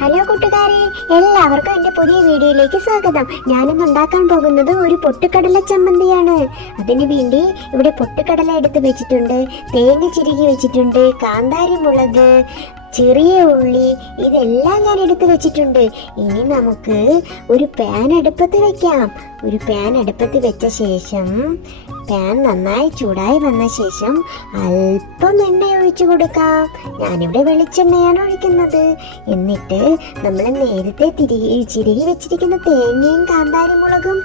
Hello കൂട്ടുകാരെ എല്ലാവർക്കും എന്റെ പുതിയ വീഡിയോയിലേക്ക് സ്വാഗതം. ഞാനിന്ന് ഉണ്ടാക്കാൻ പോകുന്നത് ഒരു പൊട്ടുകടല ചമ്മന്തിയാണ്. അതിനു വേണ്ടി ഇവിടെ പൊട്ടുകടല എടുത്ത് വെച്ചിട്ടുണ്ട് തേങ്ങ ചിരുകി വെച്ചിട്ടുണ്ട് കാന്താരി മുളക് ചെറിയ ഉള്ളി ഇതെല്ലാം ഞാൻ എടുത്ത് വെച്ചിട്ടുണ്ട്. ഇനി നമുക്ക് ഒരു പാൻ അടുപ്പത്ത് വെക്കാം. ഒരു പാൻ അടുപ്പത്ത് വെച്ച ശേഷം പാൻ നന്നായി ചൂടായി വന്ന ശേഷം അല്പം എണ്ണ ഒഴിച്ചു കൊടുക്കാം. ഞാനിവിടെ വെളിച്ചെണ്ണയാണ് ഒഴിക്കുന്നത്. എന്നിട്ട് നമ്മൾ നേരത്തെ തിരികെ ചിരുകി വെച്ചിരിക്കുന്ന തേങ്ങയും കാന്താരി മുളകും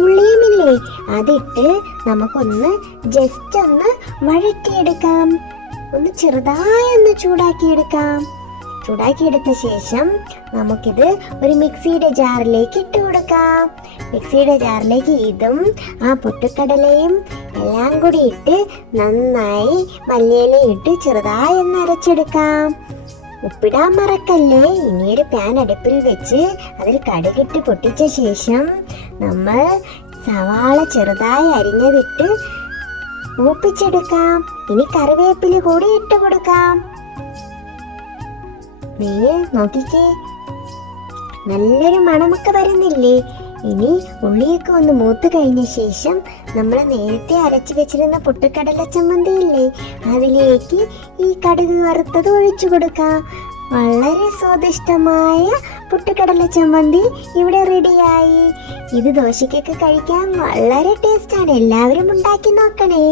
ഉള്ളിയുമില്ലേ അതിട്ട് നമുക്കൊന്ന് ജസ്റ്റ് ഒന്ന് വഴറ്റിയെടുക്കാം. ഒന്ന് ചെറുതായി ഒന്ന് ചൂടാക്കിയെടുക്കാം. ചൂടാക്കിയെടുത്ത ശേഷം നമുക്കിത് ഒരു മിക്സിയുടെ ജാറിലേക്ക് ഇട്ട് കൊടുക്കാം. മിക്സിയുടെ ജാറിലേക്ക് ഇതും ആ പൊട്ടുക്കടലയും എല്ലാം കൂടി ഇട്ട് നന്നായി മല്ലിയില ഇട്ട് ചെറുതായി ഒന്ന് അരച്ചെടുക്കാം. ഉപ്പിടാൻ മറക്കല്ലേ? ഇനിയൊരു പാൻ അടുപ്പിൽ വെച്ച് അതിൽ കടുകിട്ട് പൊട്ടിച്ച ശേഷം നമ്മൾ സവാള ചെറുതായി അരിഞ്ഞതിട്ട് മൂപ്പിച്ചെടുക്കാം ഇനി കറിവേപ്പില കൂടി ഇട്ട് കൊടുക്കാം. നീ നോക്കിക്കേ. നല്ലൊരു മണമൊക്കെ വരുന്നില്ലേ? ഇനി ഉള്ളിയൊക്കെ ഒന്ന് മൂത്ത് കഴിഞ്ഞ ശേഷം നമ്മൾ നേരത്തെ അരച്ചു വെച്ചിരുന്ന പൊട്ടുകടല ചമ്മന്തി ഇല്ലേ അതിലേക്ക് ഈ കടുക് വറുത്തത് ഒഴിച്ചു കൊടുക്കാം. വളരെ സ്വാദിഷ്ടമായ പുട്ടുകടല ചമ്മന്തി ഇവിടെ റെഡിയായി. ഇത് ദോശയ്ക്കൊക്കെ കഴിക്കാൻ വളരെ ടേസ്റ്റാണ് എല്ലാവരും ഉണ്ടാക്കി നോക്കണേ.